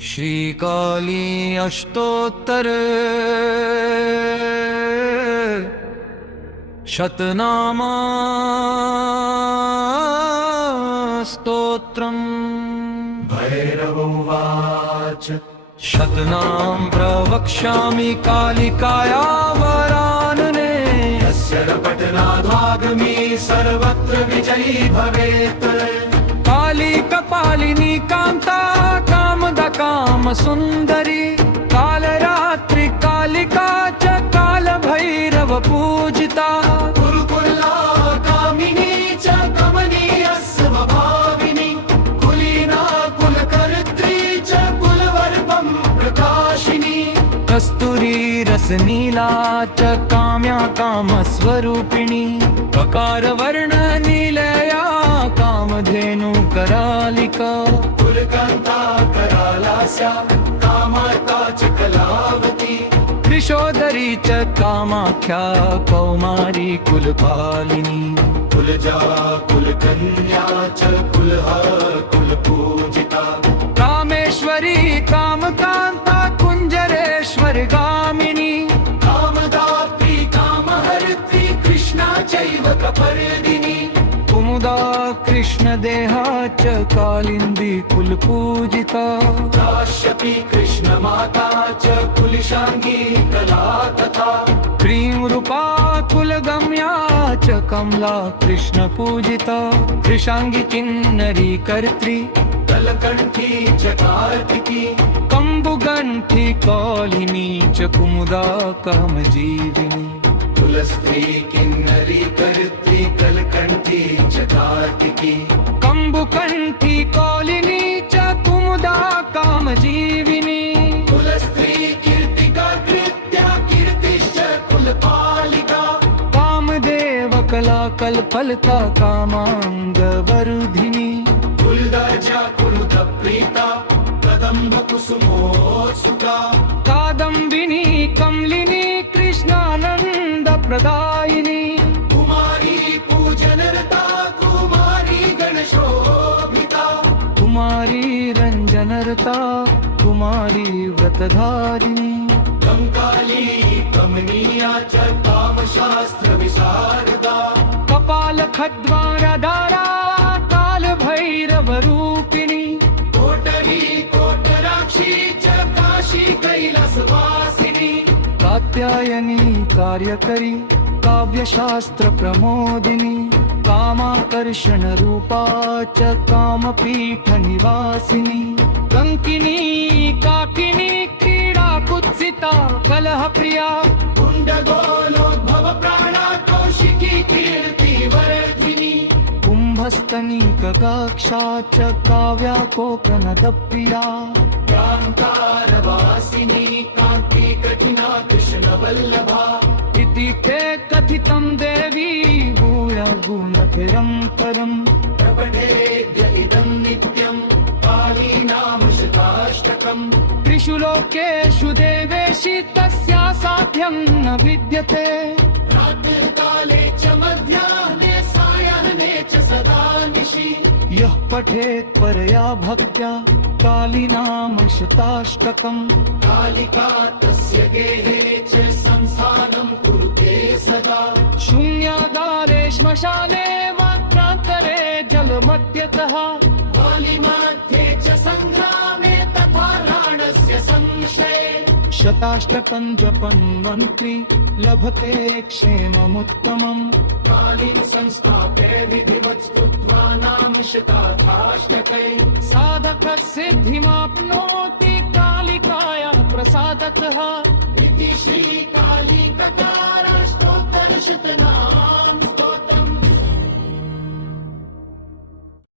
श्रीकाली अष्टोत्तर शतनामा स्तोत्रम्। भैरवोवाच शतनाम प्रवक्ष्यामि कालिकाया वरानने। यस्य पठनाद्वागमी सर्वत्र विजयी भवेत्। काली कपालिनी कान्ता कामदा कामसुन्दरी। कालरात्रि कालिका च कालभैरव पूजिता। कुरुकुल्ला कामिनी च कमनीय स्वभाविनी। कुलीना कुलकर्त्री च कुलवर्पं प्रकाशिनी। कस्तूरी रसनीला च काम्या कामस्वरूपिणी। प्रकारवर्ण नीलया कामधेनु करालिका। कुलकान्ता करालास्या कामार्ता च कलावती। कृशोदरी च कामाख्या कौमारी कुलपालिनी। कुलजा कुलकन्या च कुलहा कुलपूजिता। कामेश्वरी कामकान्ता कुञ्जरेश्वर गामिनी। कामदात्री कामहर्त्री कृष्णा चैव कपर्दिनी। कुमुदा कृष्णदेहा च कालिन्दी कुलपूजिता। काश्यपी कृष्णमाता च कुलिशाङ्गी कला तथा। क्रीं रूपा कुलगम्या च कमला कृष्णपूजिता। कृशाङ्गी किन्नरी कर्त्री कलकण्ठी च कार्तिकी। कम्बुगण्ठी कौलिनी च कुमुदा कामजीविनी। कुलस्त्री किन्नरी कर्त्री कलकण्ठी च कार्तिकी। कम्बुकण्ठी कौलिनी च कुमुदा कामजीविनी। कुलस्त्री कीर्तिका कृत्या कीर्तिश्च कुलपालिका। कामदेव कला कल्पलता कामाङ्गवर्धिनी। कुलदर्जा कुरुतप्रीता कदम्ब कुसुमोत्सुका। कादम्बिनी कमलिनी कृष्णानन्द प्रदायिनी। कुमारी पूजनरता कुमारी गणशोभिता। कुमारी रञ्जनरता कुमारी व्रतधारिणी। कंकाली कमनीया च कामशास्त्र विशारदा। कपाल खद्वारधारा कालभैरव रूपिणी। कोटरी कोटराक्षी च काशी कैलासवासिनी। कात्यायनी कार्यकरी काव्यशास्त्र प्रमोदिनी। कामाकर्षण रूपा च कामपीठ निवासिनी। कंकिनी काकिनी क्रीडा कुत्सिता कलह प्रिया। कुण्डगोलोद्भव प्राणा कौशिकी कीर्ति वर्धिनी। कुम्भस्तनी कगाक्षा च काव्या कोकनदप्रिया। प्रान्तारवासिनी कान्ति कठिना कृष्णवल्लभा। इति ते कथितं देवी भूय गुणनिरन्तरम्। प्रपठेद्य इदं नित्यं कालीनाम शताष्टकम्। त्रिषु लोकेषु देवेशि तस्या साध्यं न विद्यते। रात्रिकाले च मध्याह्ने सायाह्ने च सदा निशि। यः पठेत् परया भक्त्या कालीनाम शताष्टकम्। कालिका तस्य गेहे च संसानं कुरुते सदा। शून्यागारे श्मशाने वाक्रान्तरे जलमध्यतः। कालीमध्ये च संग्रामे तथा राणस्य संशये। शताष्टकं जपन् मन्त्री लभते क्षेममुत्तमम्। कालीं संस्थाप्य विधिवत् स्तुत्वा नाम शताष्टकै। साधकः सिद्धिमाप्नोति कालिकाया प्रसादतः। इति श्रीका